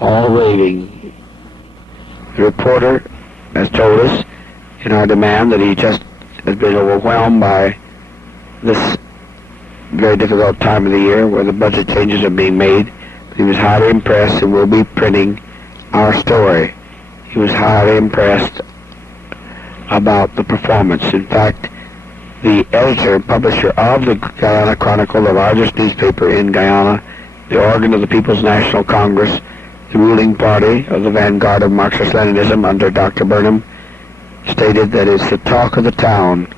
all raving. The reporter has told us in our demand that he just has been overwhelmed by this very difficult time of the year where the budget changes are being made. He was highly impressed and will be printing our story. He was highly impressed about the performance. In fact, the editor and publisher of the Guyana Chronicle, the largest newspaper in Guyana, the organ of the People's National Congress, the ruling party of the vanguard of Marxist-Leninism under Dr. Burnham, stated that it's the talk of the town.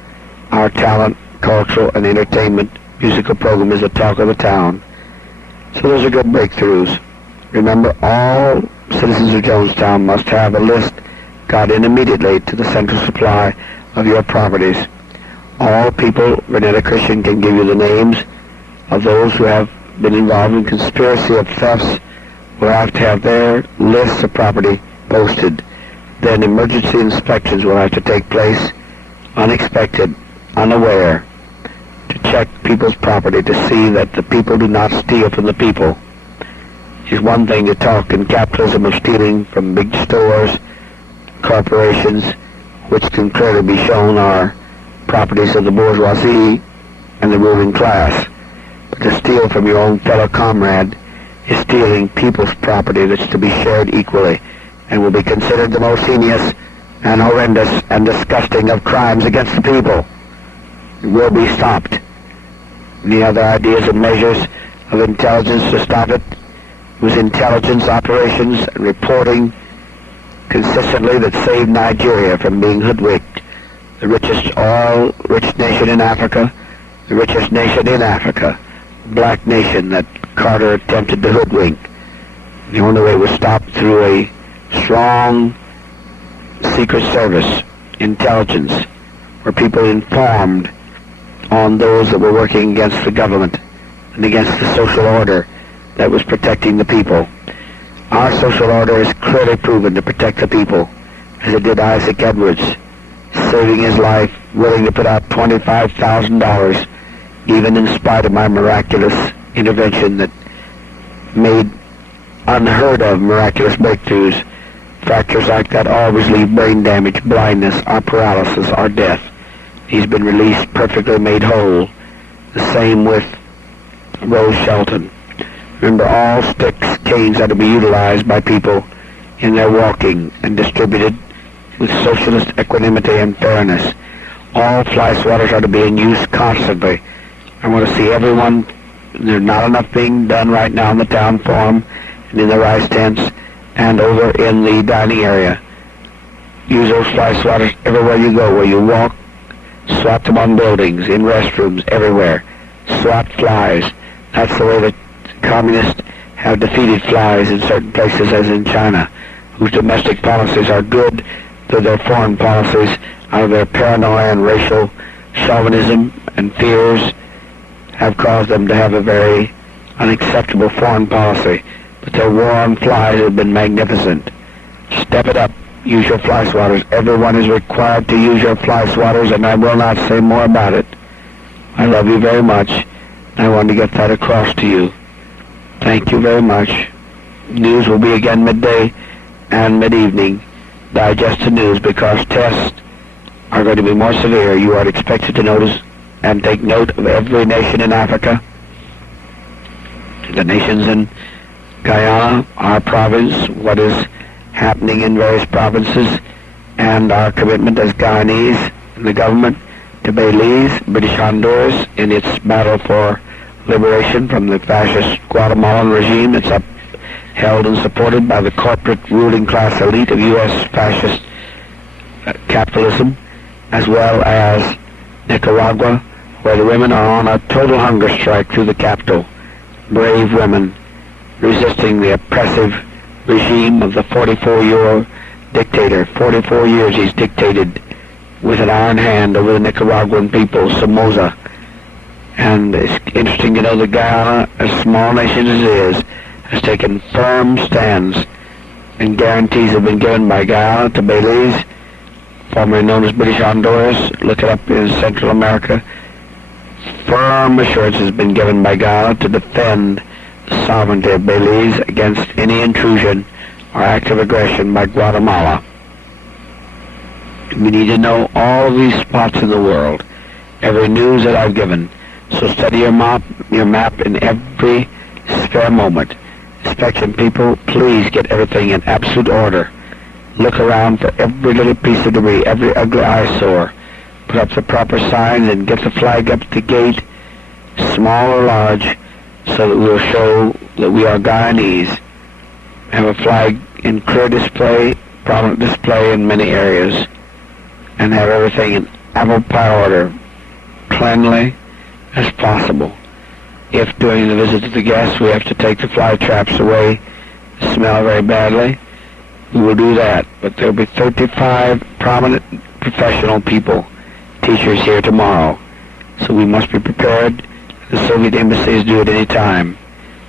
Our talent, cultural, and entertainment musical program is the talk of the town. So those are good breakthroughs. Remember, all citizens of Jonestown must have a list got in immediately to the central supply of your properties. All people, Renetta Christian can give you the names of those who have been involved in conspiracy of thefts, will have to have their lists of property posted. Then emergency inspections will have to take place, unexpected, unaware, to check people's property to see that the people do not steal from the people. It's one thing to talk in capitalism of stealing from big stores, corporations, which can clearly be shown are properties of the bourgeoisie and the ruling class. But to steal from your own fellow comrade is stealing people's property that's to be shared equally and will be considered the most heinous and horrendous and disgusting of crimes against the people. It will be stopped. Any other ideas and measures of intelligence to stop it? It was intelligence operations and reporting consistently that saved Nigeria from being hoodwinked. The rich nation in Africa, the richest nation in Africa, black nation that Carter attempted to hoodwink. The only way it was stopped through a strong secret service, intelligence, where people informed on those that were working against the government and against the social order that was protecting the people. Our social order is clearly proven to protect the people, as it did Isaac Edwards, saving his life, willing to put out $25,000, even in spite of my miraculous intervention that made unheard of miraculous breakthroughs. Fractures like that always leave brain damage, blindness, or paralysis, or death. He's been released, perfectly made whole. The same with Rose Shelton. Remember, all sticks, canes are to be utilized by people in their walking and distributed with socialist equanimity and fairness. All fly swatters are to be in use constantly. I want to see everyone. There's not enough being done right now in the town forum and in the rice tents and over in the dining area. Use those fly swatters everywhere you go, where you walk. Swat them on buildings, in restrooms, everywhere. Swat flies. That's the way the communists have defeated flies in certain places, as in China, whose domestic policies are good, though their foreign policies, out of their paranoia and racial chauvinism and fears, have caused them to have a very unacceptable foreign policy. But their war on flies has been magnificent. Step it up. Use your fly swatters. Everyone is required to use your fly swatters, and I will not say more about it. I love you very much. I want to get that across to you. Thank you very much. News will be again midday and mid-evening. Digest the news, because tests are going to be more severe. You are expected to notice and take note of every nation in Africa, the nations in Guyana, our province, what is happening in various provinces, and our commitment as Guyanese and the government to Belize, British Honduras, in its battle for liberation from the fascist Guatemalan regime that's upheld and supported by the corporate ruling class elite of U.S. fascist capitalism, as well as Nicaragua, where the women are on a total hunger strike through the capital. Brave women resisting the oppressive regime of the 44-year-old dictator. 44 years he's dictated with an iron hand over the Nicaraguan people, Somoza. And it's interesting to know that Guyana, as small a nation as it is, has taken firm stands, and guarantees have been given by Guyana to Belize, formerly known as British Honduras. Look it up in Central America. Firm assurance has been given by Guyana to defend the sovereignty of Belize against any intrusion or act of aggression by Guatemala. We need to know all of these spots in the world, every news that I've given. So study your map in every spare moment. Inspection people, please get everything in absolute order. Look around for every little piece of debris, every ugly eyesore. Put up the proper signs and get the flag up at the gate, small or large, so that we'll show that we are Guyanese. Have a flag in clear display, prominent display in many areas, and have everything in apple pie order, cleanly as possible. If during the visit to the guests we have to take the fly traps away, smell very badly, we will do that. But there will be 35 prominent professional people, teachers here tomorrow, so we must be prepared. The Soviet embassies do at any time.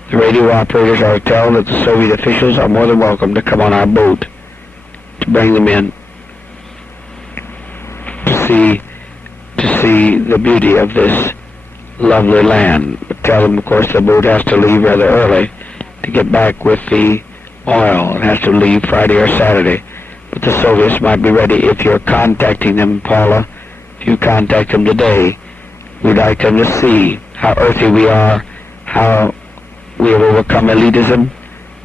The radio operators are told that the Soviet officials are more than welcome to come on our boat to bring them in to see the beauty of this lovely land. But tell them, of course, the boat has to leave rather early to get back with the oil. It has to leave Friday or Saturday. But the Soviets might be ready if you're contacting them, Paula. If you contact them today, we'd like them to see how earthy we are, how we have overcome elitism,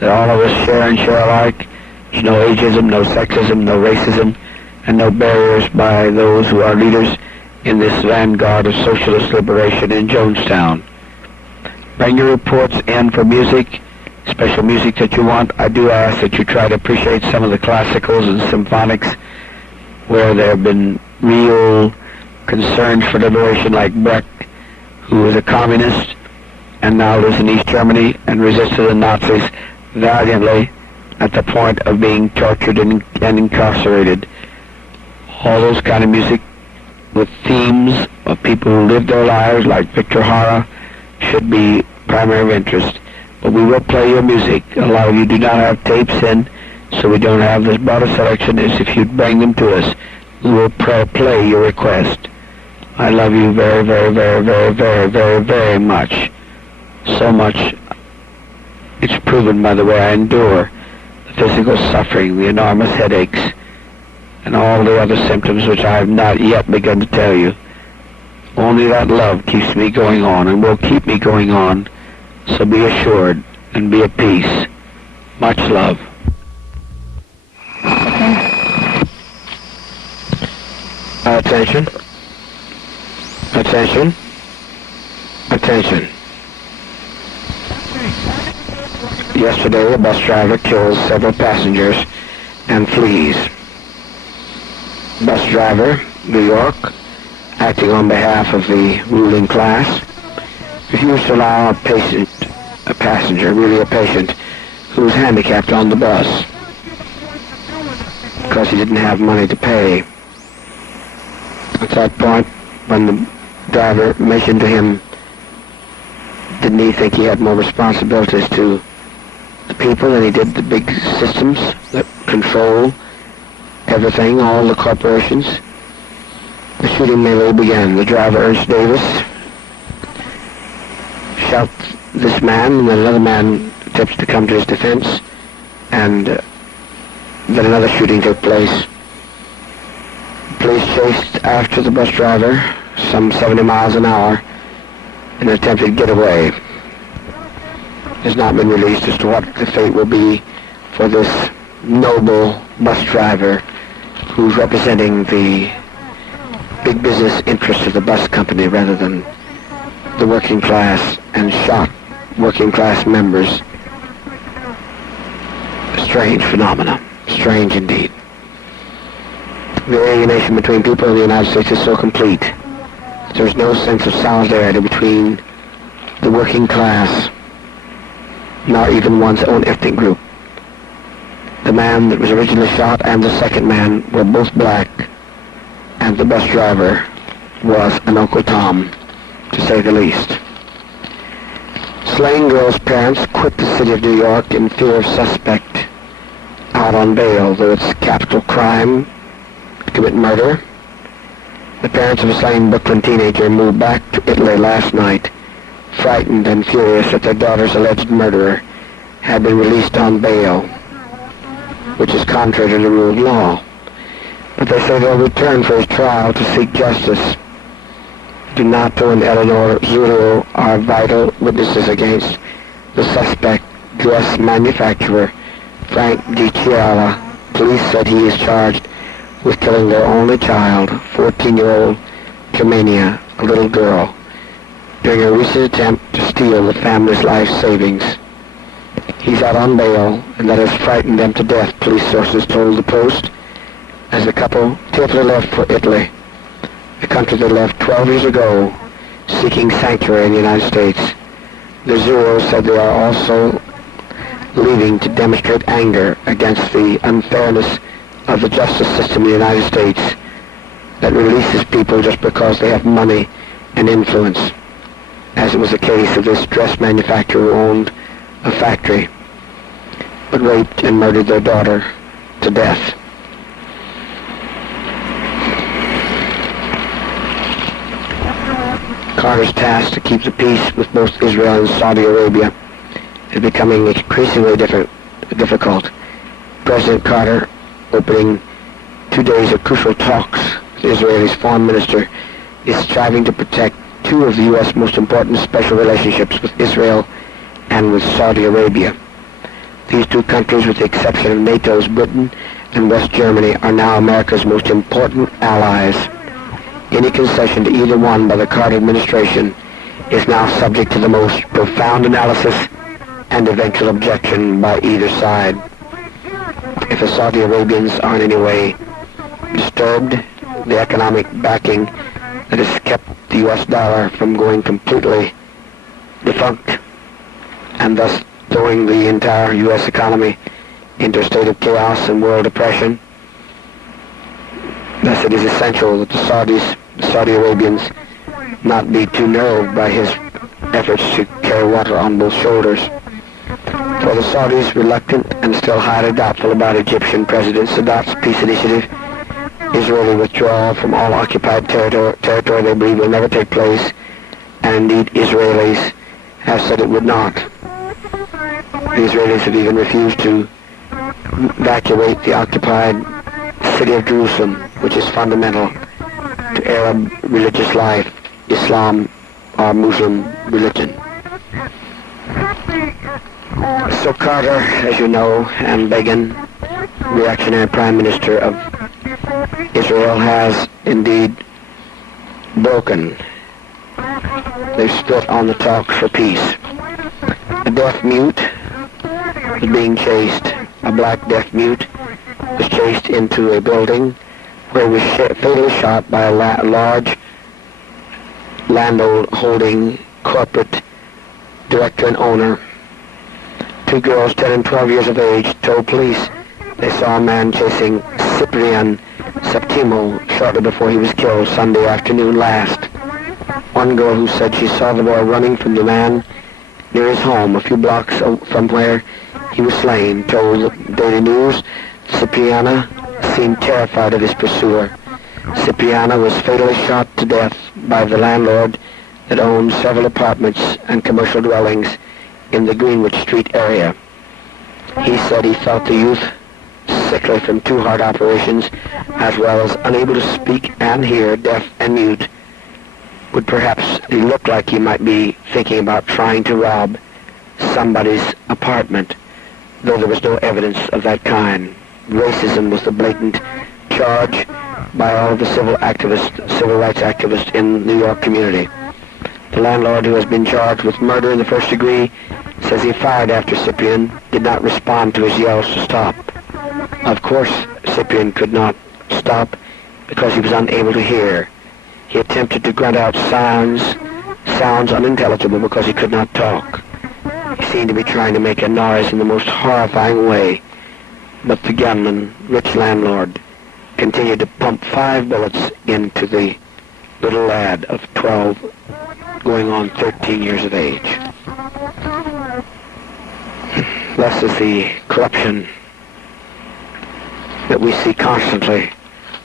that all of us share and share alike. There's no ageism, no sexism, no racism, and no barriers by those who are leaders in this vanguard of socialist liberation in Jonestown. Bring your reports in for music, special music that you want. I do ask that you try to appreciate some of the classicals and symphonics where there have been real concerns for liberation, like Brecht, who was a communist and now lives in East Germany and resisted the Nazis valiantly at the point of being tortured and incarcerated. All those kind of music with themes of people who lived their lives, like Victor Hara, should be primary of interest. But we will play your music. A lot of you do not have tapes in, so we don't have this broader selection. As if you'd bring them to us, we will play your request. I love you very, very, very, very, very, very, very much. So much. It's proven by the way I endure the physical suffering, the enormous headaches, and all the other symptoms which I have not yet begun to tell you. Only that love keeps me going on and will keep me going on. So be assured and be at peace. Much love. Attention. Attention. Attention. Yesterday, a bus driver kills several passengers and flees. Bus driver, New York, acting on behalf of the ruling class, refused to allow a passenger, really a patient, who was handicapped on the bus because he didn't have money to pay. At that point, when the driver mentioned to him, didn't he think he had more responsibilities to the people than he did the big systems that control everything, all the corporations? The shooting melee began. The driver, Ernst Davis, shot this man, and then another man attempts to come to his defense, and then another shooting took place. Police chased after the bus driver some 70 miles an hour in an attempted getaway. It has not been released as to what the fate will be for this noble bus driver who's representing the big business interests of the bus company rather than the working class, and shot working class members. A strange phenomena. Strange indeed. The alienation between people in the United States is so complete. There's no sense of solidarity between the working class, nor even one's own ethnic group. The man that was originally shot and the second man were both black, and the bus driver was an Uncle Tom, to say the least. Slain girl's parents quit the city of New York in fear of suspect out on bail, though it's capital crime to commit murder. The parents of a slain Brooklyn teenager moved back to Italy last night, frightened and furious that their daughter's alleged murderer had been released on bail, which is contrary to the rule of law. But they say they'll return for his trial to seek justice. Donato and Eleanor Zulu are vital witnesses against the suspect, dress manufacturer Frank DiCiara. Police said he is charged with killing their only child, 14-year-old Germania, a little girl, during a recent attempt to steal the family's life savings. He's out on bail, and that has frightened them to death, police sources told the Post, as the couple tearfully left for Italy, a country they left 12 years ago, seeking sanctuary in the United States. The Zuros said they are also leaving to demonstrate anger against the unfairness of the justice system in the United States that releases people just because they have money and influence, as it was the case of this dress manufacturer who owned a factory but raped and murdered their daughter to death. Carter's task to keep the peace with both Israel and Saudi Arabia is becoming increasingly difficult. President Carter, opening 2 days of crucial talks with Israel's foreign minister, is striving to protect two of the U.S. most important special relationships with Israel and with Saudi Arabia. These two countries, with the exception of NATO's Britain and West Germany, are now America's most important allies. Any concession to either one by the Carter administration is now subject to the most profound analysis and eventual objection by either side. If the Saudi Arabians are in any way disturbed, the economic backing that has kept the U.S. dollar from going completely defunct and thus throwing the entire U.S. economy into a state of chaos and world depression. Thus it is essential that the Saudi Arabians not be too nerved by his efforts to carry water on both shoulders. For the Saudis, reluctant and still highly doubtful about Egyptian President Sadat's peace initiative, Israeli withdrawal from all occupied territory they believe will never take place, and indeed Israelis have said it would not. The Israelis have even refused to evacuate the occupied city of Jerusalem, which is fundamental to Arab religious life, Islam or Muslim religion. So Carter, as you know, and Begin, reactionary prime minister of Israel, has indeed broken. They've split on the talks for peace. A deaf mute was being chased. A black deaf mute was chased into a building where he was fatally shot by a large landholding corporate director and owner. Two girls, 10 and 12 years of age, told police they saw a man chasing Cyprian Septimo shortly before he was killed Sunday afternoon last. One girl who said she saw the boy running from the man near his home a few blocks from where he was slain told the Daily News Cipriana seemed terrified of his pursuer. Cipriana was fatally shot to death by the landlord that owned several apartments and commercial dwellings in the Greenwich Street area. He said he felt the youth sickly from 2 heart operations, as well as unable to speak and hear, deaf and mute. Would perhaps look like he might be thinking about trying to rob somebody's apartment, though there was no evidence of that kind. Racism was the blatant charge by all of the civil rights activists in the New York community. The landlord, who has been charged with murder in the first degree, says he fired after Cyprian did not respond to his yells to stop. Of course, Cyprian could not stop because he was unable to hear. He attempted to grunt out sounds unintelligible because he could not talk. He seemed to be trying to make a noise in the most horrifying way, but the gunman, rich landlord, continued to pump 5 bullets into the little lad of 12, going on 13 years of age. Thus is the corruption that we see constantly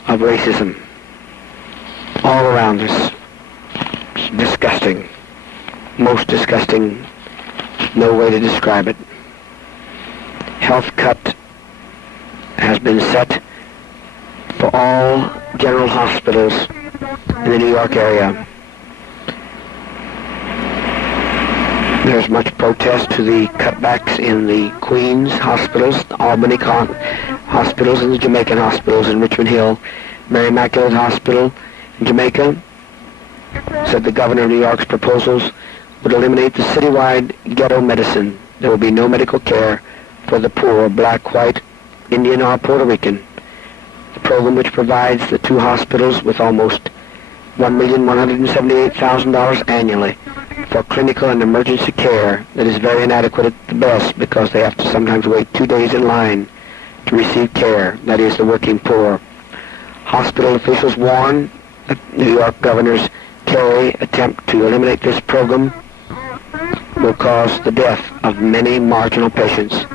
of racism all around us. It's disgusting. most disgusting, no way to describe it. Health cut has been set for all general hospitals in the New York area. There's much protest to the cutbacks in the Queens hospitals, the Albany hospitals, and the Jamaican hospitals in Richmond Hill. Mary Immaculate Hospital in Jamaica said the governor of New York's proposals would eliminate the citywide ghetto medicine. There will be no medical care for the poor, black, white, Indian, or Puerto Rican. The program, which provides the two hospitals with almost $1,178,000 annually for clinical and emergency care, that is very inadequate at the best, because they have to sometimes wait 2 days in line to receive care, that is, the working poor. Hospital officials warn that New York Governor's Kerry attempt to eliminate this program will cause the death of many marginal patients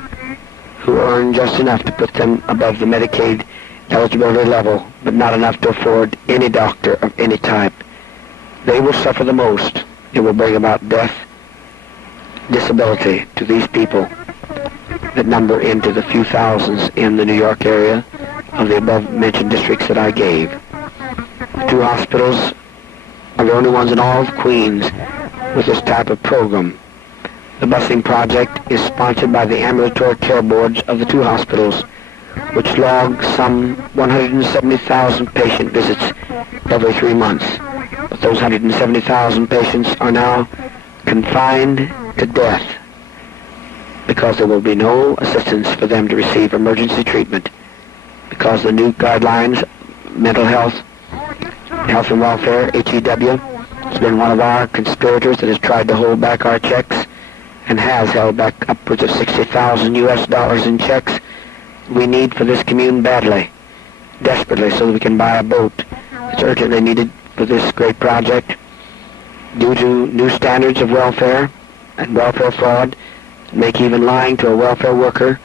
who earn just enough to put them above the Medicaid eligibility level, but not enough to afford any doctor of any type. They will suffer the most. It will bring about death, disability to these people that number into the few thousands in the New York area of the above-mentioned districts that I gave. The two hospitals are the only ones in all of Queens with this type of program. The busing project is sponsored by the ambulatory care boards of the two hospitals, which log some 170,000 patient visits every 3 months. But those 170,000 patients are now confined to death because there will be no assistance for them to receive emergency treatment, because the new guidelines, mental health, health and welfare, HEW, has been one of our conspirators that has tried to hold back our checks and has held back upwards of $60,000 US in checks we need for this commune badly, desperately, so that we can buy a boat. It's urgently needed for this great project. Due to new standards of welfare and welfare fraud, make even lying to a welfare worker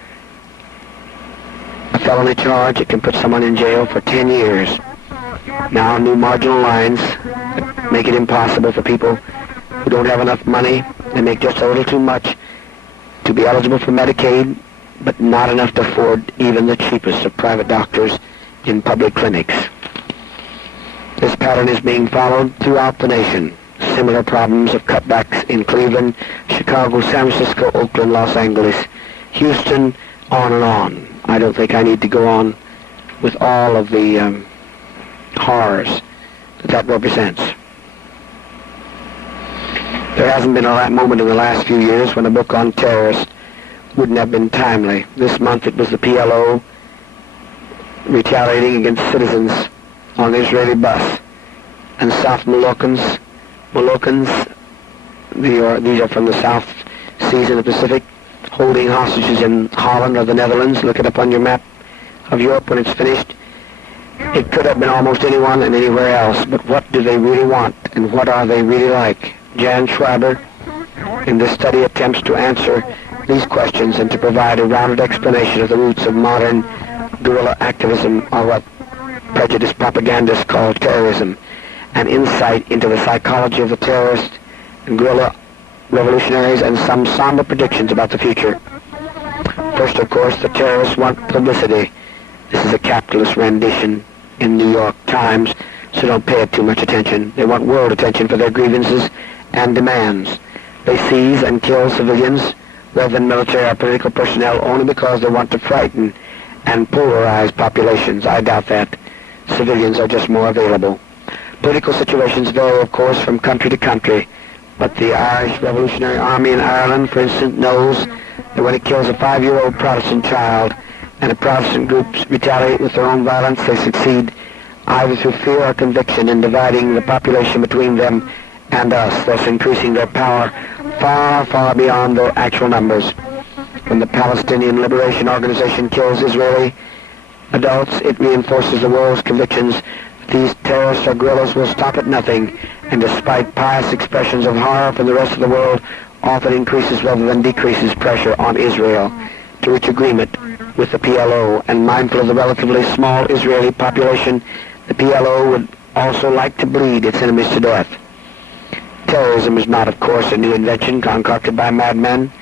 a felony charge. It can put someone in jail for 10 years. Now new marginal lines make it impossible for people who don't have enough money. They make just a little too much to be eligible for Medicaid, but not enough to afford even the cheapest of private doctors in public clinics. This pattern is being followed throughout the nation. Similar problems of cutbacks in Cleveland, Chicago, San Francisco, Oakland, Los Angeles, Houston, on and on. I don't think I need to go on with all of the horrors that represents. There hasn't been a moment in the last few years when a book on terrorists wouldn't have been timely. This month it was the PLO retaliating against citizens on the Israeli bus. And South Moluccans, these are from the South Seas in the Pacific, holding hostages in Holland or the Netherlands. Look it up on your map of Europe when it's finished. It could have been almost anyone and anywhere else, but what do they really want, and what are they really like? Jan Schreiber, in this study, attempts to answer these questions and to provide a rounded explanation of the roots of modern guerrilla activism, or what prejudiced propagandists call terrorism, an insight into the psychology of the terrorist and guerrilla revolutionaries, and some somber predictions about the future. First, of course, the terrorists want publicity. This is a capitalist rendition in New York Times, so don't pay it too much attention. They want world attention for their grievances and demands. They seize and kill civilians rather than military or political personnel only because they want to frighten and polarize populations. I doubt that. Civilians are just more available. Political situations vary, of course, from country to country, but the Irish Revolutionary Army in Ireland, for instance, knows that when it kills a 5-year-old Protestant child and the Protestant groups retaliate with their own violence, they succeed either through fear or conviction in dividing the population between them and us, thus increasing their power far, far beyond their actual numbers. When the Palestinian Liberation Organization kills Israeli adults, it reinforces the world's convictions that these terrorists or guerrillas will stop at nothing, and despite pious expressions of horror from the rest of the world, often increases rather than decreases pressure on Israel to reach agreement with the PLO. And mindful of the relatively small Israeli population, the PLO would also like to bleed its enemies to death. Terrorism is not, of course, a new invention concocted by madmen.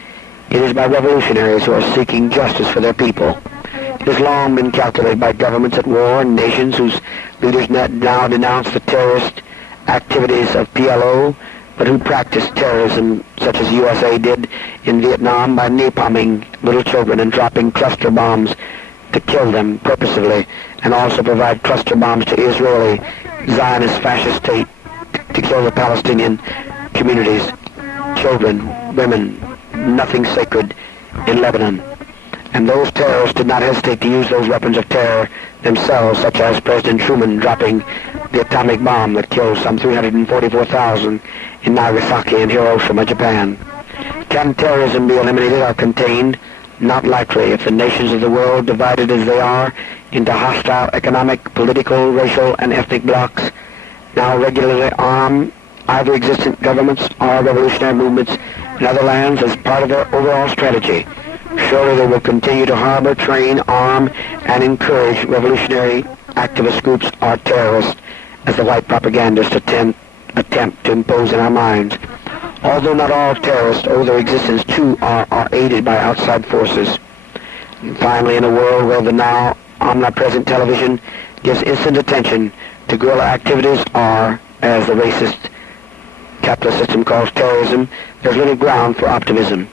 It is by revolutionaries who are seeking justice for their people. It has long been calculated by governments at war and nations whose leaders now denounce the terrorist activities of PLO, but who practice terrorism such as USA did in Vietnam by napalming little children and dropping cluster bombs to kill them purposefully, and also provide cluster bombs to Israeli Zionist fascist state to kill the Palestinian communities, children, women, nothing sacred in Lebanon. And those terrorists did not hesitate to use those weapons of terror themselves, such as President Truman dropping the atomic bomb that killed some 344,000 in Nagasaki and Hiroshima, Japan. Can terrorism be eliminated or contained? Not likely, if the nations of the world, divided as they are into hostile economic, political, racial, and ethnic blocs, now regularly arm either existent governments or revolutionary movements in other lands as part of their overall strategy. Surely they will continue to harbor, train, arm, and encourage revolutionary activist groups or terrorists as the white propagandists attempt to impose in our minds. Although not all terrorists owe their existence to or are aided by outside forces. And finally, in a world where the now omnipresent television gives instant attention to guerrilla activities or, as the racist capitalist system calls terrorism, there's little ground for optimism.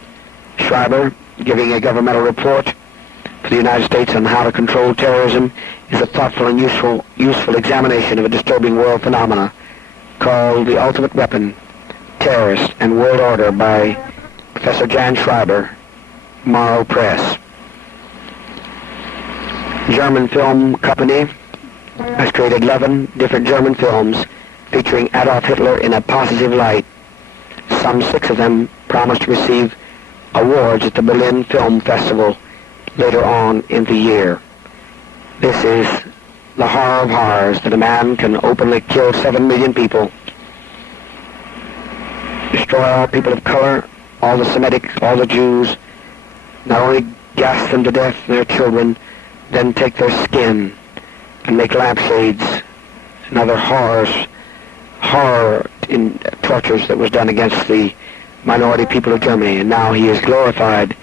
Schreiber, giving a governmental report for the United States on how to control terrorism, is a thoughtful and useful examination of a disturbing world phenomena called The Ultimate Weapon, Terrorist and World Order by Professor Jan Schreiber, Morrow Press. German Film Company has created 11 different German films featuring Adolf Hitler in a positive light. Some 6 of them promised to receive awards at the Berlin Film Festival later on in the year. This is the horror of horrors, that a man can openly kill 7 million people, destroy all people of color, all the Semitics, all the Jews, not only gas them to death, their children, then take their skin and make lampshades and other horror in tortures that was done against the minority people of Germany. And now he is glorified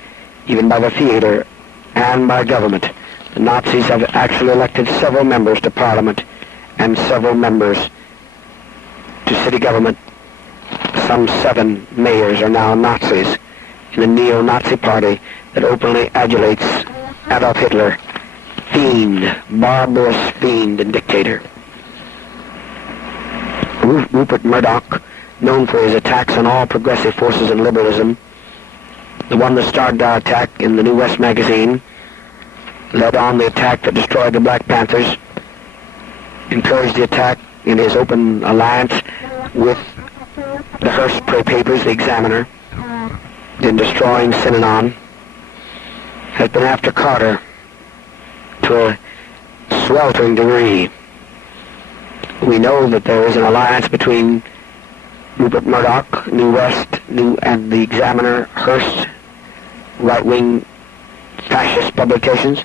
even by the theater and by government. The Nazis have actually elected several members to parliament and several members to city government. Some 7 mayors are now Nazis in the neo-Nazi party that openly adulates Adolf Hitler, fiend, barbarous fiend and dictator. Rupert Murdoch, known for his attacks on all progressive forces in liberalism, the one that started our attack in the New West magazine, led on the attack that destroyed the Black Panthers, encouraged the attack in his open alliance with the Hearst papers, the Examiner, in destroying Synanon, has been after Carter to a sweltering degree. We know that there is an alliance between Rupert Murdoch, New West, and the Examiner, Hearst, right-wing fascist publications,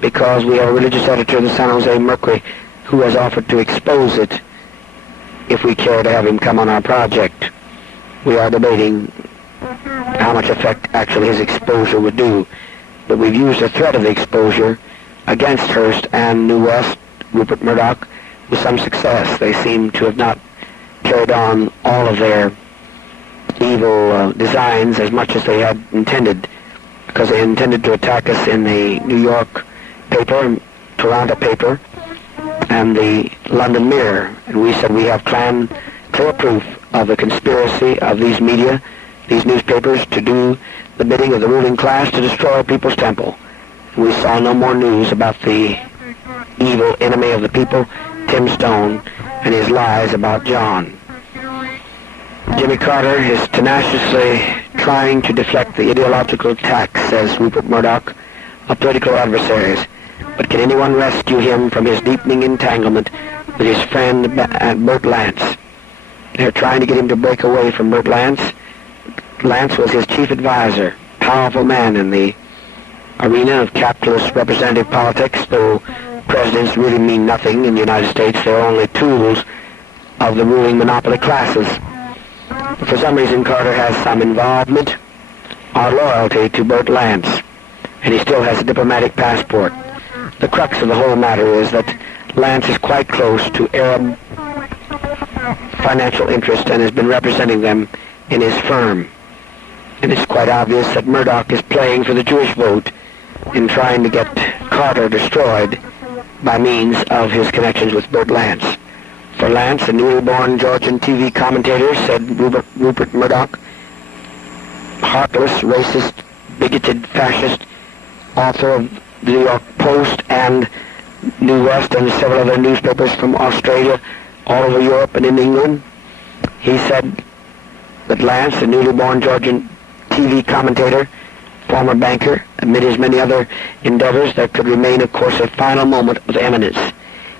because we have a religious editor of the San Jose Mercury who has offered to expose it if we care to have him come on our project. We are debating how much effect actually his exposure would do, but we've used the threat of the exposure against Hearst and New West, Rupert Murdoch, with some success. They seem to have not carried on all of their evil designs as much as they had intended, because they intended to attack us in the New York paper, Toronto paper, and the London Mirror. And we said we have clear proof of the conspiracy of these media, these newspapers, to do the bidding of the ruling class to destroy people's temple. We saw no more news about the evil enemy of the people, Tim Stone, and his lies about John. Jimmy Carter is tenaciously trying to deflect the ideological attacks, says Rupert Murdoch, of political adversaries. But can anyone rescue him from his deepening entanglement with his friend Bert Lance? They're trying to get him to break away from Bert Lance. Lance was his chief advisor, powerful man in the arena of capitalist representative politics, though presidents really mean nothing in the United States. They're only tools of the ruling monopoly classes. But for some reason, Carter has some involvement or loyalty to Bert Lance, and he still has a diplomatic passport. The crux of the whole matter is that Lance is quite close to Arab financial interest and has been representing them in his firm. And it's quite obvious that Murdoch is playing for the Jewish vote in trying to get Carter destroyed by means of his connections with Bert Lance. For Lance, a newly born Georgian TV commentator, said Rupert Murdoch, heartless, racist, bigoted, fascist, author of the New York Post and New West and several other newspapers from Australia, all over Europe and in England. He said that Lance, the newly born Georgian TV commentator, former banker, amid his many other endeavors, there could remain, of course, a final moment of eminence.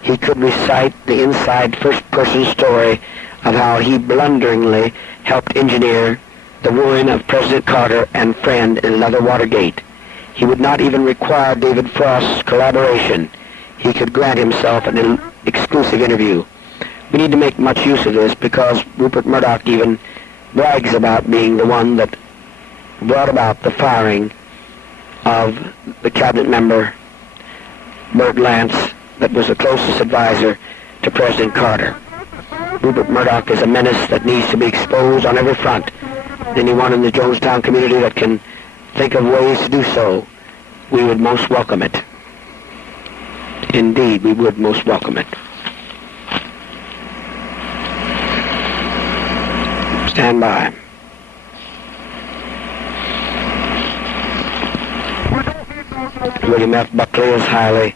He could recite the inside first-person story of how he blunderingly helped engineer the ruin of President Carter and friend in another Watergate. He would not even require David Frost's collaboration. He could grant himself an exclusive interview. We need to make much use of this because Rupert Murdoch even brags about being the one that brought about the firing of the cabinet member, Bert Lance, that was the closest advisor to President Carter. Rupert Murdoch is a menace that needs to be exposed on every front. Anyone in the Jonestown community that can think of ways to do so, we would most welcome it. Indeed, we would most welcome it. Stand by. William F. Buckley is highly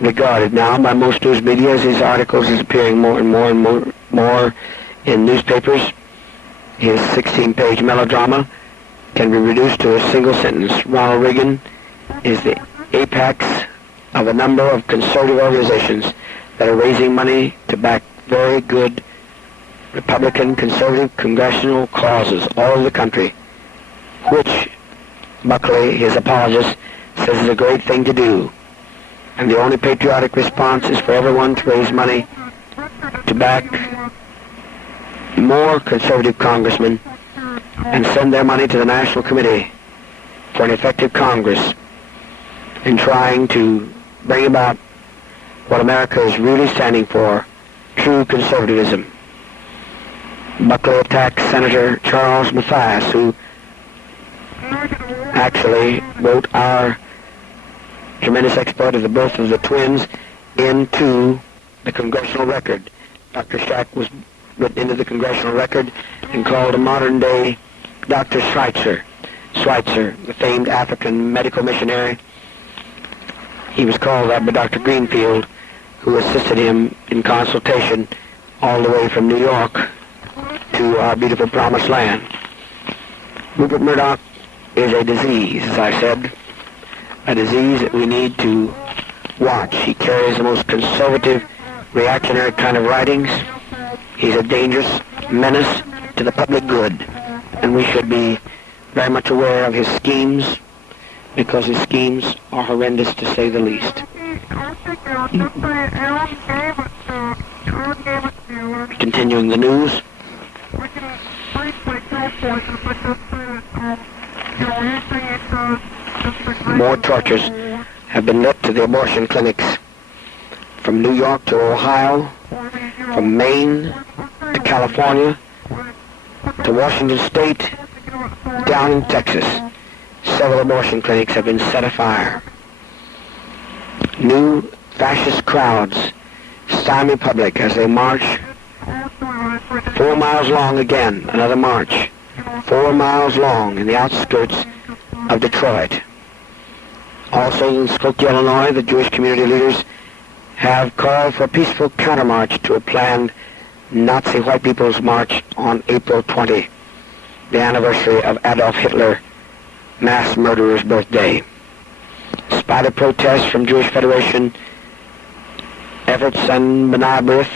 regarded now by most news media as his articles is appearing more and more in newspapers. His 16-page melodrama can be reduced to a single sentence. Ronald Reagan is the apex of a number of conservative organizations that are raising money to back very good Republican, conservative, congressional causes all over the country, which Buckley, his apologist, says is a great thing to do. And the only patriotic response is for everyone to raise money to back more conservative congressmen and send their money to the National Committee for an effective Congress in trying to bring about what America is really standing for, true conservatism. Buckley attacks Senator Charles Mathias, who actually wrote our tremendous exploit of the birth of the twins into the congressional record. Dr. Shack was written into the congressional record and called a modern-day Dr. Schweitzer, the famed African medical missionary. He was called that by Dr. Greenfield, who assisted him in consultation all the way from New York to our beautiful promised land. Rupert Murdoch is a disease, as I said, a disease that we need to watch. He carries the most conservative, reactionary kind of writings. He's a dangerous menace to the public good, and we should be very much aware of his schemes, because his schemes are horrendous to say the least. Continuing the news. More tortures have been let to the abortion clinics from New York to Ohio, from Maine to California to Washington State, down in Texas. Several abortion clinics have been set afire. New fascist crowds stymie public as they march 4 miles long again, another march, 4 miles long in the outskirts of Detroit. Also in Skokie, Illinois, the Jewish community leaders have called for a peaceful countermarch to a planned Nazi white people's march on April 20, the anniversary of Adolf Hitler, mass murderer's birthday. Despite of protests from Jewish Federation efforts and B'nai B'rith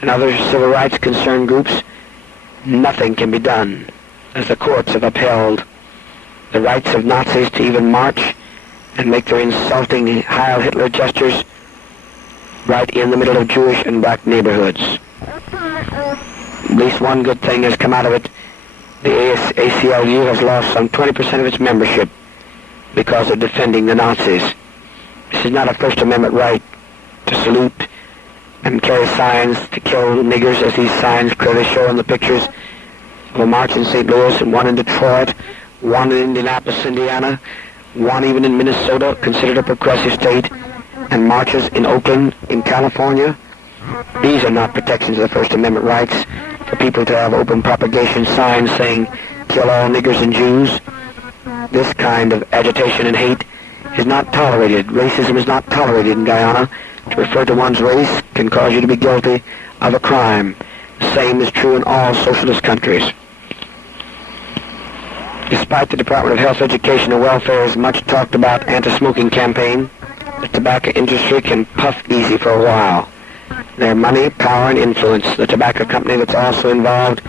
and other civil rights concerned groups, nothing can be done, as the courts have upheld the rights of Nazis to even march and make their insulting Heil Hitler gestures right in the middle of Jewish and black neighborhoods. At least one good thing has come out of it. The ACLU has lost some 20% of its membership because of defending the Nazis. This is not a First Amendment right to salute and carry signs to kill niggers, as these signs clearly show in the pictures of a march in St. Louis and one in Detroit, one in Indianapolis, Indiana, one even in Minnesota, considered a progressive state, and marches in Oakland, in California. These are not protections of the First Amendment rights for people to have open propagation signs saying, kill all niggers and Jews. This kind of agitation and hate is not tolerated. Racism is not tolerated in Guyana. To refer to one's race can cause you to be guilty of a crime. The same is true in all socialist countries. Despite the Department of Health, Education, and Welfare's much talked about anti-smoking campaign, the tobacco industry can puff easy for a while. Their money, power, and influence, the tobacco company that's also involved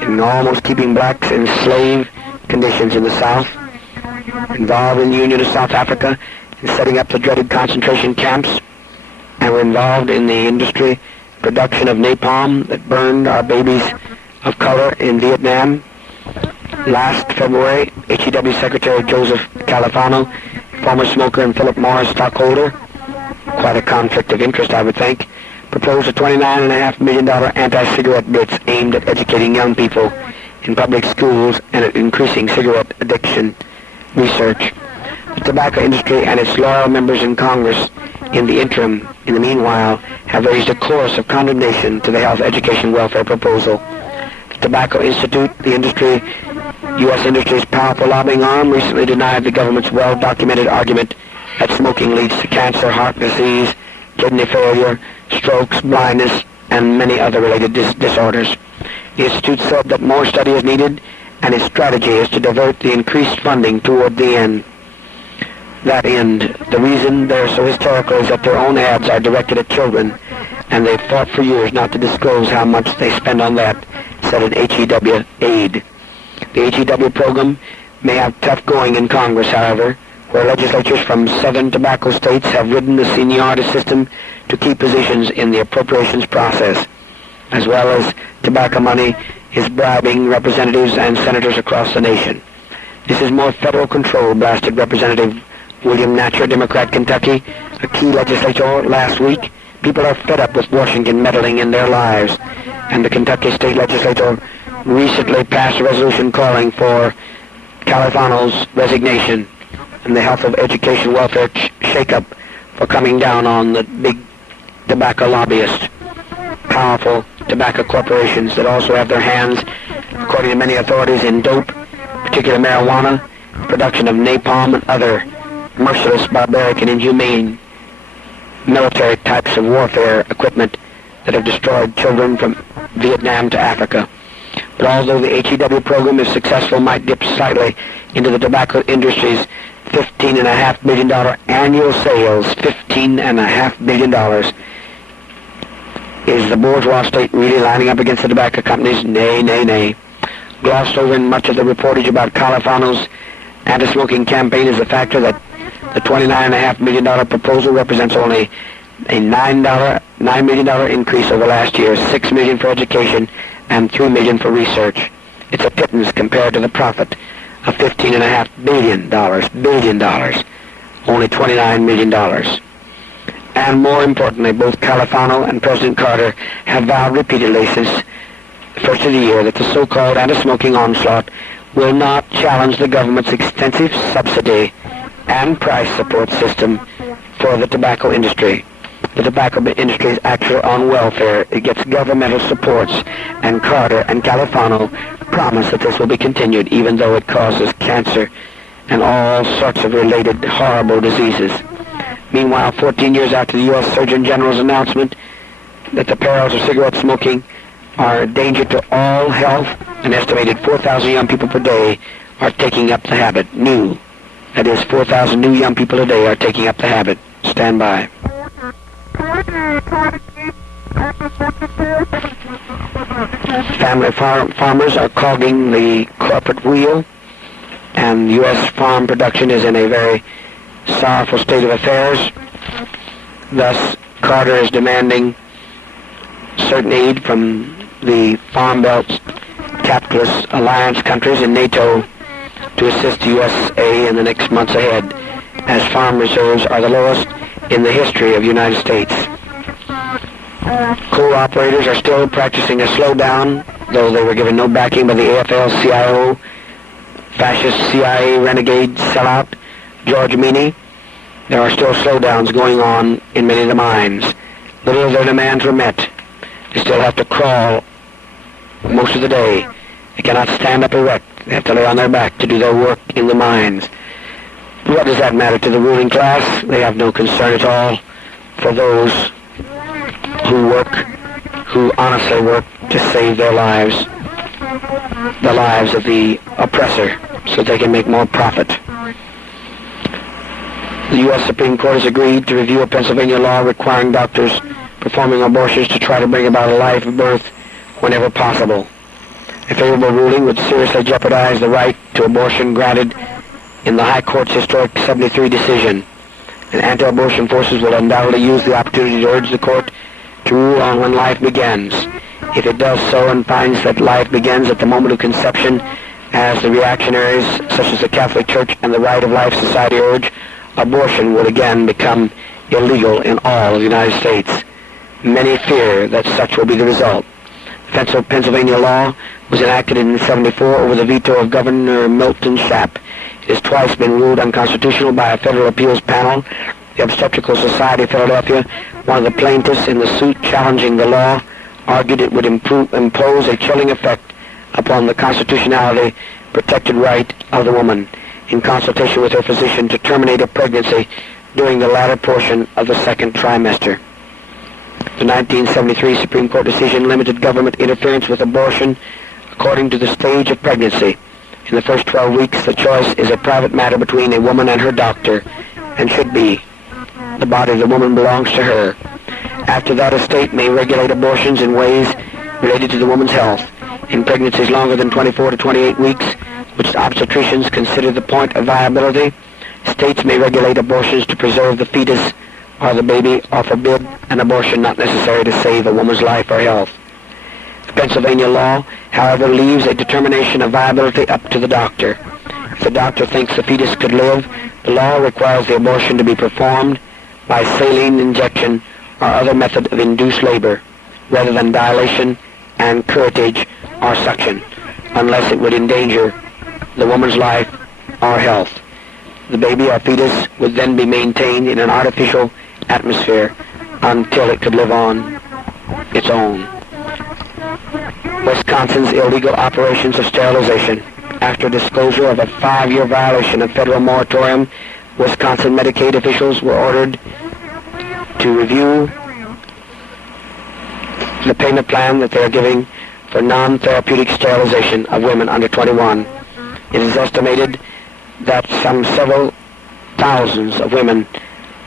in almost keeping blacks in slave conditions in the South, involved in the Union of South Africa in setting up the dreaded concentration camps, and were involved in the industry production of napalm that burned our babies of color in Vietnam. Last February, HEW Secretary Joseph Califano, former smoker, and Philip Morris stockholder, quite a conflict of interest, I would think, proposed a $29.5 million anti-cigarette blitz aimed at educating young people in public schools and at increasing cigarette addiction research. The tobacco industry and its loyal members in Congress in the meanwhile, have raised a chorus of condemnation to the health, education, welfare proposal. The Tobacco Institute, the U.S. industry's powerful lobbying arm, recently denied the government's well-documented argument that smoking leads to cancer, heart disease, kidney failure, strokes, blindness, and many other related disorders. The Institute said that more study is needed, and its strategy is to divert the increased funding toward the end. The reason they're so hysterical is that their own ads are directed at children, and they've fought for years not to disclose how much they spend on that, said an HEW aide. The HEW program may have tough going in Congress, however, where legislatures from southern tobacco states have ridden the seniority system to key positions in the appropriations process, as well as tobacco money is bribing representatives and senators across the nation. This is more federal control, blasted Representative William Natcher, Democrat, Kentucky, a key legislator last week. People are fed up with Washington meddling in their lives, and the Kentucky state legislature recently passed a resolution calling for Califano's resignation and the health of education welfare shake-up for coming down on the big tobacco lobbyists, powerful tobacco corporations that also have their hands, according to many authorities, in dope, particularly marijuana, production of napalm and other merciless, barbaric, and inhumane military types of warfare equipment that have destroyed children from Vietnam to Africa. But although the HEW program, if successful, might dip slightly into the tobacco industry's $15.5 billion annual sales, $15.5 billion, is the bourgeois state really lining up against the tobacco companies? Nay, nay, nay. Glossed over in much of the reportage about Califano's anti-smoking campaign is the factor that the $29.5 million proposal represents only a $9 million increase over last year, $6 million for education and $3 million for research. It's a pittance compared to the profit of $15.5 billion, only $29 million. And more importantly, both Califano and President Carter have vowed repeatedly since the first of the year that the so-called anti-smoking onslaught will not challenge the government's extensive subsidy and price support system for the tobacco industry. The tobacco industry is actually on welfare. It gets governmental supports, and Carter and Califano promise that this will be continued, even though it causes cancer and all sorts of related horrible diseases. Meanwhile, 14 years after the U.S. Surgeon General's announcement that the perils of cigarette smoking are a danger to all health, an estimated 4,000 young people per day are taking up the habit. That is, 4,000 new young people a day are taking up the habit. Stand by. Family farmers are clogging the corporate wheel, and U.S. farm production is in a very sorrowful state of affairs. Thus, Carter is demanding certain aid from the Farm Belt capitalist alliance countries in NATO to assist the USA in the next months ahead, as farm reserves are the lowest in the history of the United States. Coal operators are still practicing a slowdown, though they were given no backing by the AFL-CIO, fascist CIA renegade sellout George Meany. There are still slowdowns going on in many of the mines. Little of their demands were met. They still have to crawl most of the day. They cannot stand up erect. They have to lay on their back to do their work in the mines. What does that matter to the ruling class? They have no concern at all for those who work, who honestly work to save their lives, the lives of the oppressor, so they can make more profit. The U.S. Supreme Court has agreed to review a Pennsylvania law requiring doctors performing abortions to try to bring about a life birth whenever possible. A favorable ruling would seriously jeopardize the right to abortion granted in the High Court's historic 73 decision, and anti-abortion forces will undoubtedly use the opportunity to urge the court to rule on when life begins. If it does so and finds that life begins at the moment of conception, as the reactionaries such as the Catholic Church and the Right of Life Society urge, abortion would again become illegal in all of the United States. Many fear that such will be the result. The Pennsylvania law was enacted in 1974 over the veto of Governor Milton Shapp. It has twice been ruled unconstitutional by a federal appeals panel. The Obstetrical Society of Philadelphia, one of the plaintiffs in the suit challenging the law, argued it would impose a chilling effect upon the constitutionality protected right of the woman in consultation with her physician to terminate a pregnancy during the latter portion of the second trimester. The 1973 Supreme Court decision limited government interference with abortion according to the stage of pregnancy. In the first 12 weeks, the choice is a private matter between a woman and her doctor, and should be. The body of the woman belongs to her. After that, a state may regulate abortions in ways related to the woman's health. In pregnancies longer than 24 to 28 weeks, which obstetricians consider the point of viability, states may regulate abortions to preserve the fetus or the baby, or forbid an abortion not necessary to save a woman's life or health. The Pennsylvania law, however, leaves a determination of viability up to the doctor. If the doctor thinks the fetus could live, the law requires the abortion to be performed by saline injection or other method of induced labor, rather than dilation and curettage or suction, unless it would endanger the woman's life or health. The baby or fetus would then be maintained in an artificial atmosphere until it could live on its own. Wisconsin's illegal operations of sterilization. After disclosure of a 5-year violation of federal moratorium, Wisconsin Medicaid officials were ordered to review the payment plan that they are giving for non-therapeutic sterilization of women under 21. It is estimated that some several thousands of women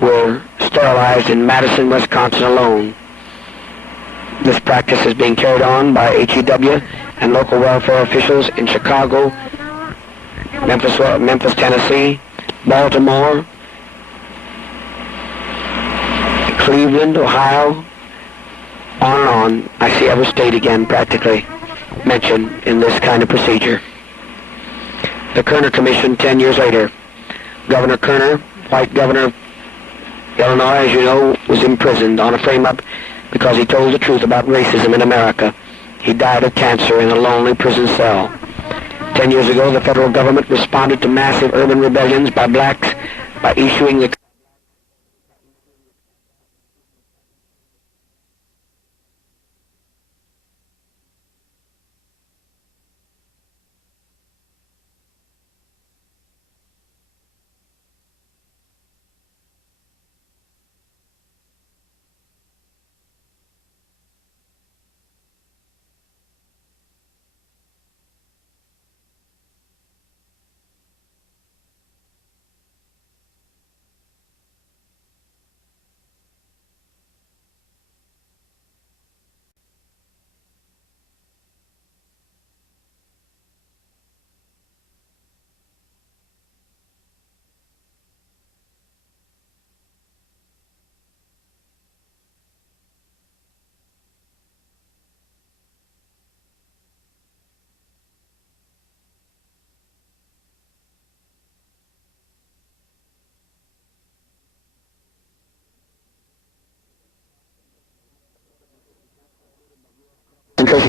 were sterilized in Madison, Wisconsin alone. This practice is being carried on by HEW and local welfare officials in Chicago, Memphis, Tennessee, Baltimore, Cleveland, Ohio, on and on. I see every state again practically mentioned in this kind of procedure. The Kerner Commission 10 years later. Governor Kerner, white governor of Illinois, as you know, was imprisoned on a frame-up because he told the truth about racism in America. He died of cancer in a lonely prison cell. 10 years ago, the federal government responded to massive urban rebellions by blacks by issuing the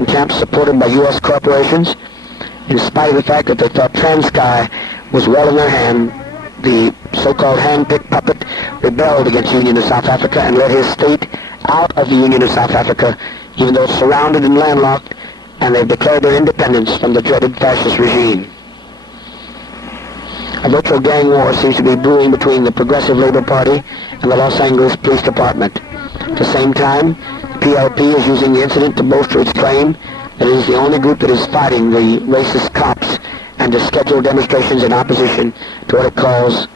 concentration camps supported by U.S. corporations. In spite of the fact that they thought TransSky was well in their hand, the so-called hand-picked puppet rebelled against the Union of South Africa and led his state out of the Union of South Africa, even though it's surrounded and landlocked, and they've declared their independence from the dreaded fascist regime. A virtual gang war seems to be brewing between the Progressive Labor Party and the Los Angeles Police Department. At the same time, the PLP is using the incident to bolster its claim that it is the only group that is fighting the racist cops and to schedule demonstrations in opposition to what it calls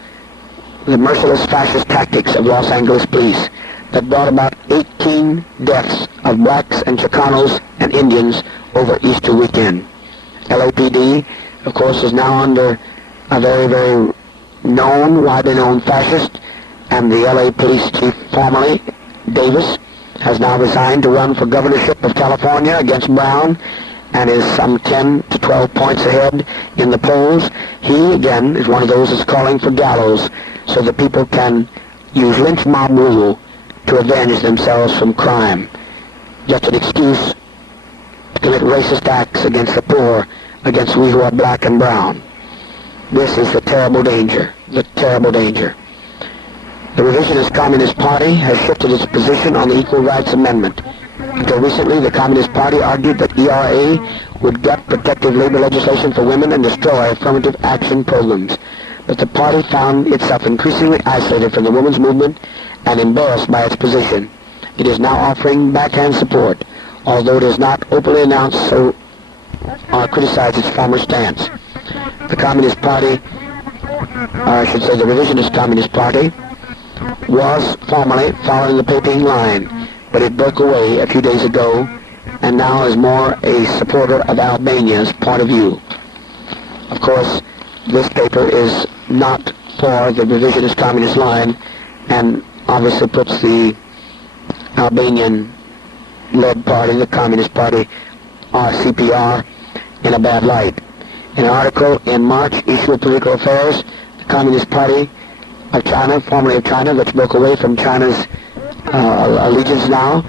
the merciless fascist tactics of Los Angeles police that brought about 18 deaths of blacks and Chicanos and Indians over Easter weekend. LAPD, of course, is now under a very, very widely known fascist, and the LA police chief, formerly Davis, has now resigned to run for governorship of California against Brown and is some 10 to 12 points ahead in the polls. He, again, is one of those that's calling for gallows so that people can use lynch mob rule to avenge themselves from crime. Just an excuse to commit racist acts against the poor, against we who are black and brown. This is the terrible danger, the terrible danger. The revisionist Communist Party has shifted its position on the Equal Rights Amendment. Until recently, the Communist Party argued that ERA would gut protective labor legislation for women and destroy affirmative action programs. But the party found itself increasingly isolated from the women's movement and embarrassed by its position. It is now offering backhand support, although it has not openly announced or criticized its former stance. The Communist Party, or I should say the revisionist Communist Party, was formerly following the Peking line, but it broke away a few days ago and now is more a supporter of Albania's point of view. Of course, this paper is not for the revisionist communist line and obviously puts the Albanian-led party, the Communist Party, or CPR, in a bad light. In an article in March issue of Political Affairs, the Communist Party of China, formerly of China, which broke away from China's allegiance now,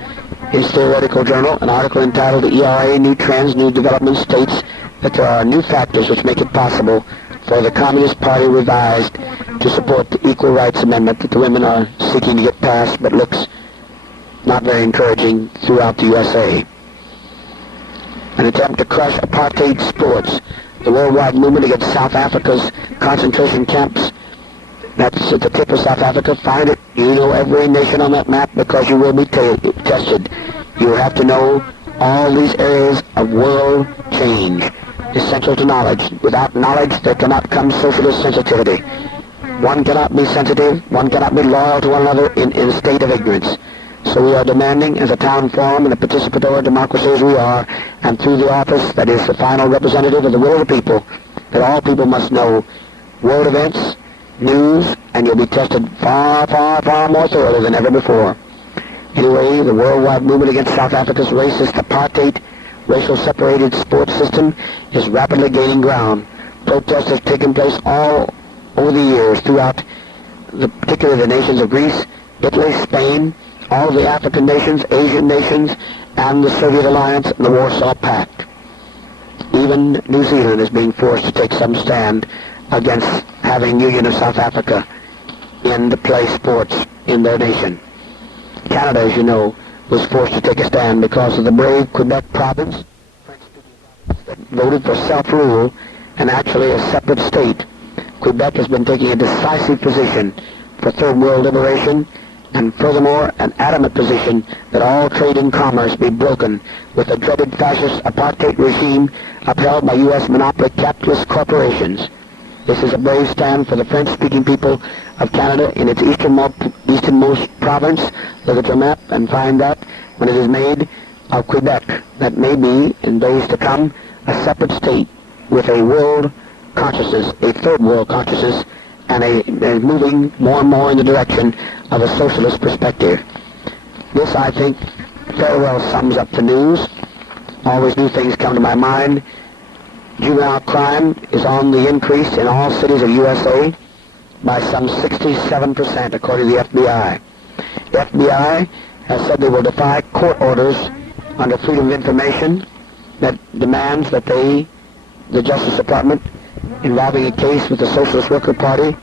his theoretical journal, an article entitled "The ERA, New Trends, New Developments," states that there are new factors which make it possible for the Communist Party revised to support the Equal Rights Amendment that the women are seeking to get passed, but looks not very encouraging throughout the USA. An attempt to crush apartheid sports, the worldwide movement against South Africa's concentration camps. That's at the tip of South Africa. Find it. You know every nation on that map because you will be tested. You have to know all these areas of world change, essential to knowledge. Without knowledge, there cannot come socialist sensitivity. One cannot be sensitive, one cannot be loyal to one another in a state of ignorance. So we are demanding, as a town forum and a participatory democracy as we are, and through the office that is the final representative of the will of the people, that all people must know world events, news, and you'll be tested far, far, far more thoroughly than ever before. Anyway, the worldwide movement against South Africa's racist apartheid, racial separated sports system is rapidly gaining ground. Protests have taken place all over the years throughout, particularly the nations of Greece, Italy, Spain, all of the African nations, Asian nations, and the Soviet Alliance and the Warsaw Pact. Even New Zealand is being forced to take some stand against having Union of South Africa in the play sports in their nation. Canada, as you know, was forced to take a stand because of the brave Quebec province, that voted for self-rule and actually a separate state. Quebec has been taking a decisive position for third world liberation, and furthermore an adamant position that all trade and commerce be broken with the dreaded fascist apartheid regime upheld by U.S. monopoly capitalist corporations. This is a brave stand for the French-speaking people of Canada in its easternmost province. Look at your map and find out when it is made of Quebec that may be, in days to come, a separate state with a world consciousness, a third world consciousness, and a moving more and more in the direction of a socialist perspective. This, I think, very well sums up the news. Always new things come to my mind. Juvenile crime is on the increase in all cities of USA by some 67%, according to the FBI. The FBI has said they will defy court orders under Freedom of Information that demands that the Justice Department, involving a case with the Socialist Worker Party,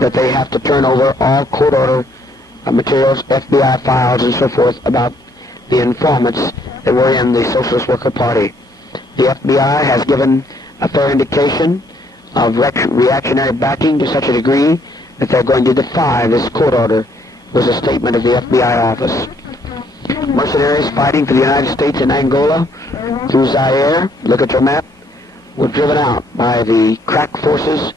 that they have to turn over all court order materials, FBI files, and so forth about the informants that were in the Socialist Worker Party. The FBI has given a fair indication of reactionary backing to such a degree that they're going to defy this court order, was a statement of the FBI office. Mercenaries fighting for the United States in Angola through Zaire, look at your map, were driven out by the crack forces,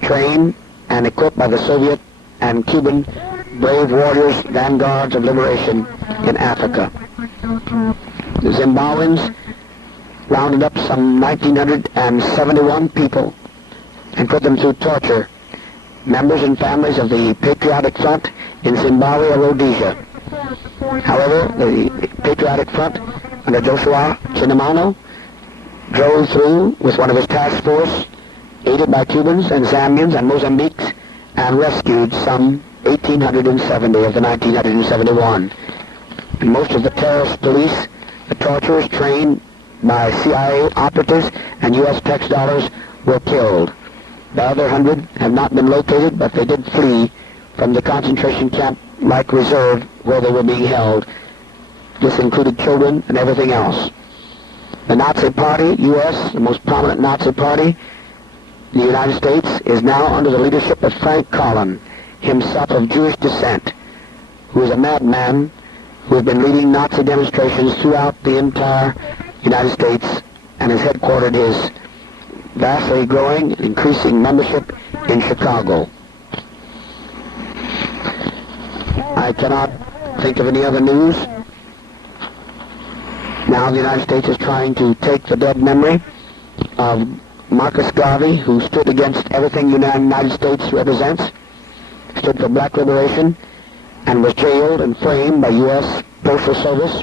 trained and equipped by the Soviet and Cuban brave warriors, vanguards of liberation in Africa. The Zimbabweans rounded up some 1,971 people and put them through torture, members and families of the Patriotic Front in Zimbabwe or Rhodesia. However, the Patriotic Front under Joshua Chinamano drove through with one of his task force, aided by Cubans and Zambians and Mozambiques, and rescued some 1,870 of the 1,971. And most of the terrorist police, the torturers trained by CIA operatives and U.S. tax dollars, were killed. The other 100 have not been located, but they did flee from the concentration camp like reserve where they were being held. This included children and everything else. The Nazi Party, U.S., the most prominent Nazi party, the United States, is now under the leadership of Frank Collin, himself of Jewish descent, who is a madman who has been leading Nazi demonstrations throughout the entire United States and has headquartered his vastly growing, increasing membership in Chicago. I cannot think of any other news. Now the United States is trying to take the dead memory of Marcus Garvey, who stood against everything the United States represents, stood for black liberation, and was jailed and framed by U.S. Postal Service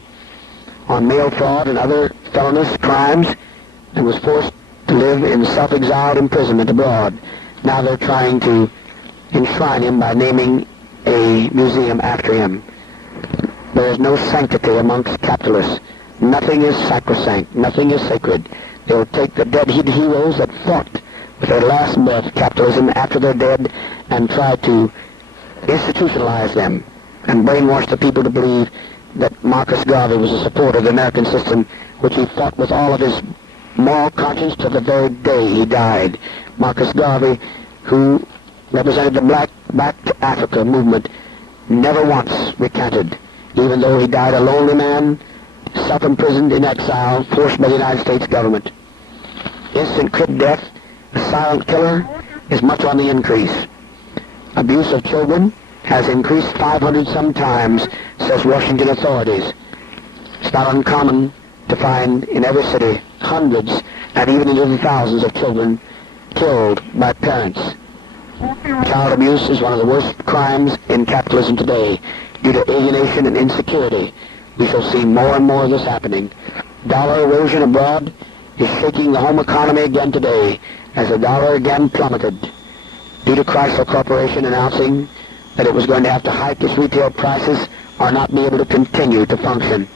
on mail fraud and other felonious crimes, and was forced to live in self-exiled imprisonment abroad. Now they're trying to enshrine him by naming a museum after him. There is no sanctity amongst capitalists. Nothing is sacrosanct. Nothing is sacred. They will take the dead heroes that fought with their last breath capitalism after they're dead and try to institutionalize them and brainwash the people to believe that Marcus Garvey was a supporter of the American system, which he fought with all of his moral conscience to the very day he died. Marcus Garvey, who represented the Back to Africa movement, never once recanted, even though he died a lonely man, self-imprisoned in exile, forced by the United States government. Instant crib death, the silent killer, is much on the increase. Abuse of children has increased 500 some times, says Washington authorities. It's not uncommon to find in every city hundreds and even into the thousands of children killed by parents. Child abuse is one of the worst crimes in capitalism today due to alienation and insecurity. We shall see more and more of this happening. Dollar erosion abroad is shaking the home economy again today as the dollar again plummeted due to Chrysler Corporation announcing that it was going to have to hike its retail prices or not be able to continue to function.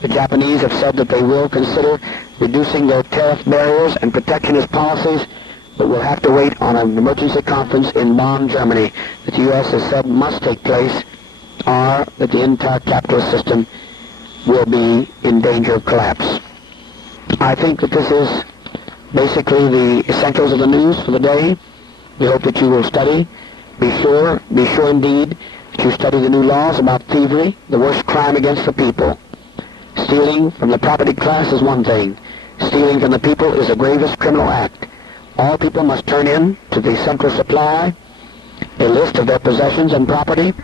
The Japanese have said that they will consider reducing their tariff barriers and protectionist policies, but will have to wait on an emergency conference in Bonn, Germany, that the U.S. has said must take place, or that the entire capitalist system will be in danger of collapse. I think that this is basically the essentials of the news for the day. We hope that you will study. Be sure indeed that you study the new laws about thievery, the worst crime against the people. Stealing from the property class is one thing. Stealing from the people is the gravest criminal act. All people must turn in to the central supply a list of their possessions and property.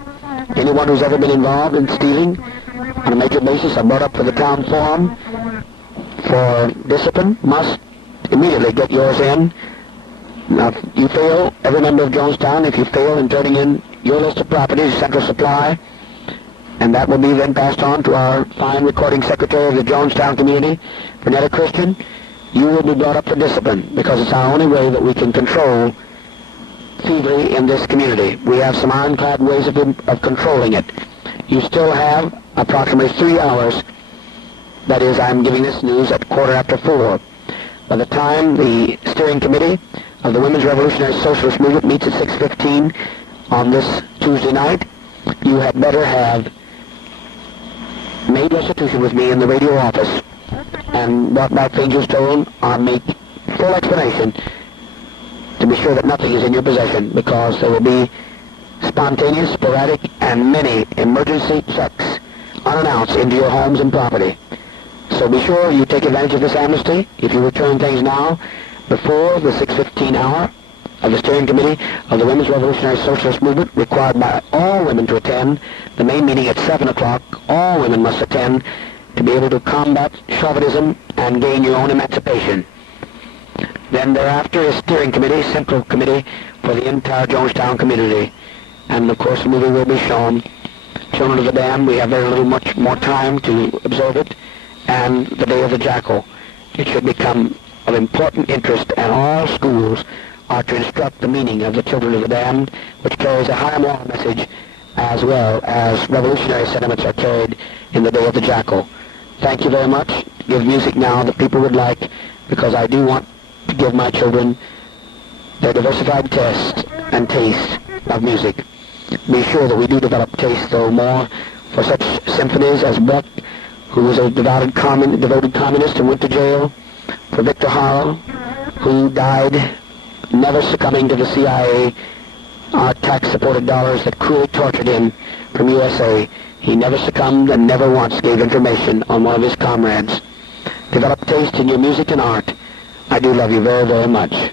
Anyone who's ever been involved in stealing on a major basis are brought up for the town forum for discipline must immediately get yours in. Now, if you fail, every member of Jonestown, if you fail in turning in your list of properties, central supply, and that will be then passed on to our fine recording secretary of the Jonestown community, Vernetta Christian, you will be brought up for discipline, because it's our only way that we can control thievery in this community. We have some ironclad ways of controlling it. You still have approximately 3 hours That is, I'm giving this news at 4:15. By the time the steering committee of the Women's Revolutionary Socialist Movement meets at 6:15 on this Tuesday night, you had better have made restitution with me in the radio office and brought back Jonestown or make full explanation to be sure that nothing is in your possession, because there will be spontaneous, sporadic, and many emergency checks unannounced into your homes and property. So be sure you take advantage of this amnesty if you return things now before the 6:15 hour of the steering committee of the Women's Revolutionary Socialist Movement, required by all women to attend the main meeting at 7 o'clock. All women must attend to be able to combat chauvinism and gain your own emancipation. Then thereafter is steering committee, central committee for the entire Jonestown community. And of course the movie will be shown. Children of the Dam, we have very little much more time to observe it. And the Day of the Jackal. It should become of important interest, and all schools are to instruct the meaning of the Children of the Damned, which carries a high moral message, as well as revolutionary sentiments are carried in the Day of the Jackal. Thank you very much. Give music now that people would like, because I do want to give my children their diversified taste and taste of music. Be sure that we do develop taste, though, more for such symphonies as Buck, who was a devoted communist and went to jail, for Victor Hara, who died never succumbing to the CIA, our tax-supported dollars that cruelly tortured him from USA. He never succumbed and never once gave information on one of his comrades. Develop taste in your music and art. I do love you very, very much.